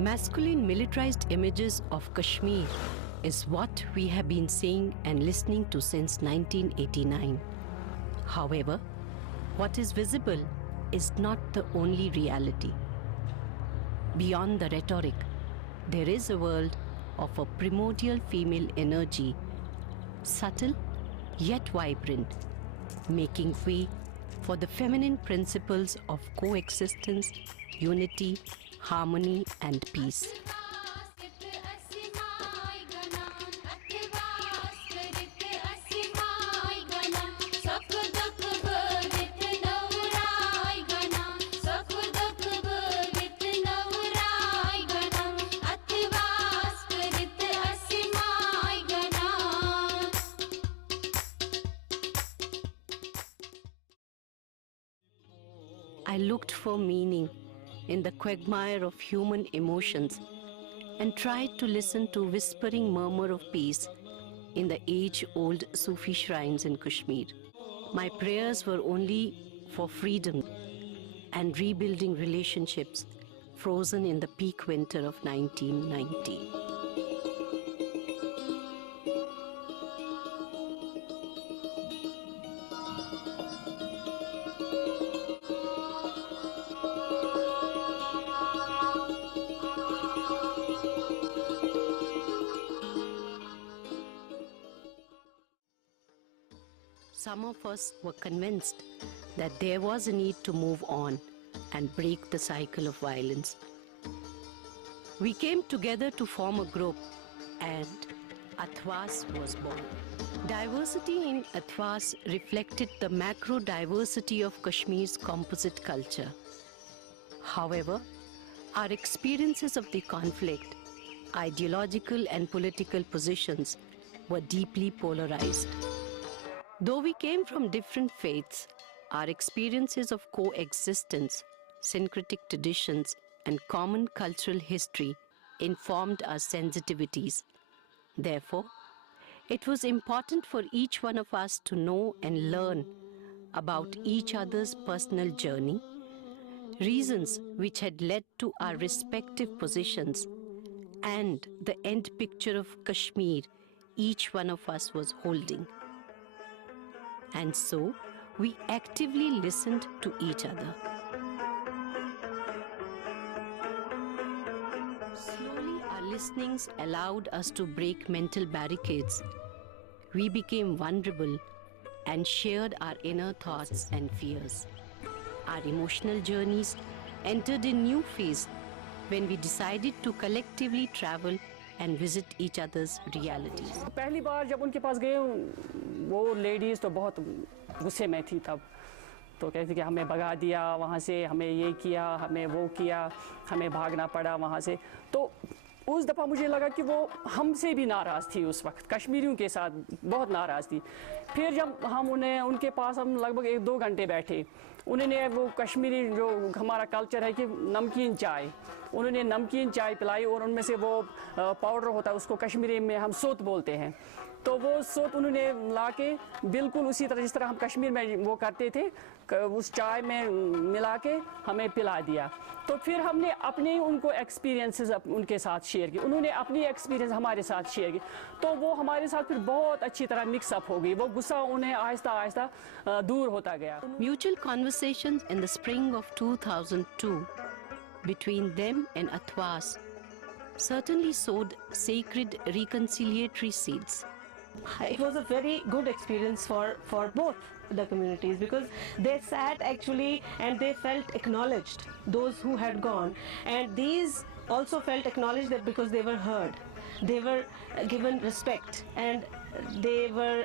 Masculine militarized images of Kashmir is what we have been seeing and listening to since 1989. However, what is visible is not the only reality. Beyond the rhetoric, there is a world of a primordial female energy, subtle yet vibrant, making way for the feminine principles of coexistence, unity, harmony, and peace. I looked for meaning in the quagmire of human emotions and tried to listen to whispering murmur of peace in the age-old Sufi shrines in Kashmir. My prayers were only for freedom and rebuilding relationships frozen in the peak winter of 1990. Some of us were convinced that there was a need to move on and break the cycle of violence. We came together to form a group, and Athwas was born. Diversity in Athwas reflected the macro diversity of Kashmir's composite culture. However, our experiences of the conflict, ideological and political positions were deeply polarized. Though we came from different faiths, our experiences of coexistence, syncretic traditions, and common cultural history informed our sensitivities. Therefore, it was important for each one of us to know and learn about each other's personal journey, reasons which had led to our respective positions, and the end picture of Kashmir each one of us was holding. And so, we actively listened to each other. Slowly, our listenings allowed us to break mental barricades. We became vulnerable and shared our inner thoughts and fears. Our emotional journeys entered a new phase when we decided to collectively travel and visit each other's realities. पहली बार जब उनके पास गए वो ladies तो बहुत गुस्से में थी तब, तो कहती कि हमें भगा दिया वहाँ से, हमें ये किया, हमें वो किया, हमें भागना पड़ा वहाँ से। तो उस दफ़ा मुझे लगा कि वो हमसे भी नाराज़ थी उस वक्त, कश्मीरियों के साथ बहुत नाराज़ थी। फिर जब हम उनके पास हम लगभग 1-2 घंटे बैठे, उन्होंने वो कश्मीरी जो हमारा कल्चर है कि नमकीन चाय, उन्होंने नमकीन चाय पिलाई और उनमें से वो पाउडर होता है उसको कश्मीरी में हम सोत बोलते हैं, तो वो सोत उन्होंने लाके बिल्कुल उसी तरह जिस तरह हम कश्मीर में वो करते थे उस चाय में मिला के हमें पिला दिया। तो फिर हमने अपने उनको एक्सपीरियंसेस उनके साथ शेयर किए, उन्होंने अपनी एक्सपीरियंस हमारे साथ शेयर की, तो वो हमारे साथ फिर बहुत अच्छी तरह मिक्सअप हो गई, वो गुस्सा उन्हें आहिस्ता आहिस्ता दूर होता गया। Mutual conversations in the spring of 2002 between them and Athwas certainly sowed sacred reconciliatory seeds. It was a very good experience for both the communities because they sat actually and they felt acknowledged, those who had gone, and these also felt acknowledged that because they were heard, they were given respect, and they were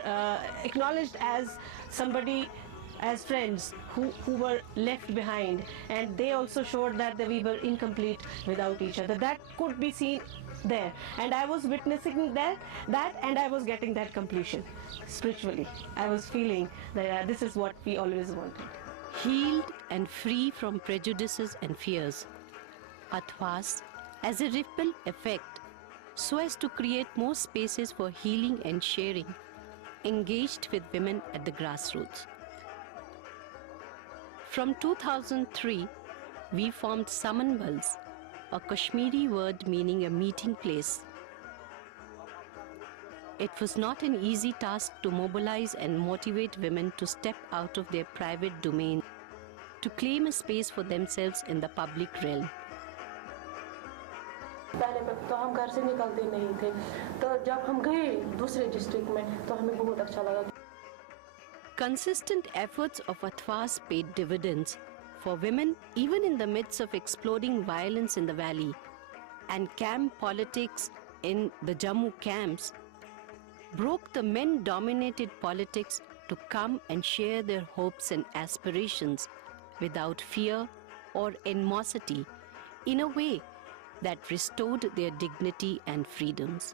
acknowledged as somebody, as friends who were left behind, and they also showed that we were incomplete without each other. That could be seen there, and I was witnessing that and I was getting that completion spiritually. I was feeling that this is what we always wanted. Healed and free from prejudices and fears, Athwas, as a ripple effect, so as to create more spaces for healing and sharing, engaged with women at the grassroots. From 2003, we formed Samanvals, a Kashmiri word meaning a meeting place. It was not an easy task to mobilize and motivate women to step out of their private domain, to claim a space for themselves in the public realm. पहले तो हम घर से निकलते नहीं थे, तो जब हम गए दूसरे डिस्ट्रिक्ट में तो हमें बहुत अच्छा लगा. Consistent efforts of Athwas paid dividends for women even in the midst of exploding violence in the valley and camp politics in the Jammu camps broke the men-dominated politics to come and share their hopes and aspirations without fear or animosity in a way that restored their dignity and freedoms.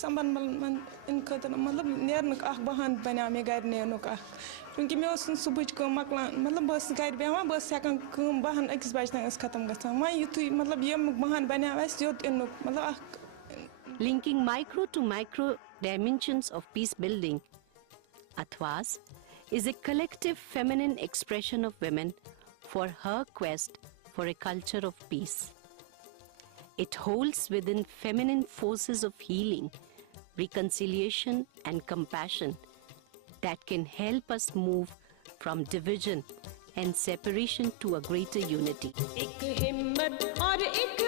संबंध इन खतर मतलब नेरनुक अख बहान बना मे घर नेरनुक अख क्योंकि मे ओस सुबह को मकलान मतलब बस घर बेहान बस हेकान कम बहान अकिस बज तक खत्म गसान वन युतु मतलब यम बहान बना वस योत इनुक मतलब अख. Linking micro to micro dimensions of peace building, Athwas is a collective feminine expression of women for her quest for a culture of peace. It holds within feminine forces of healing, reconciliation and compassion that can help us move from division and separation to a greater unity. एक हिम्मत और एक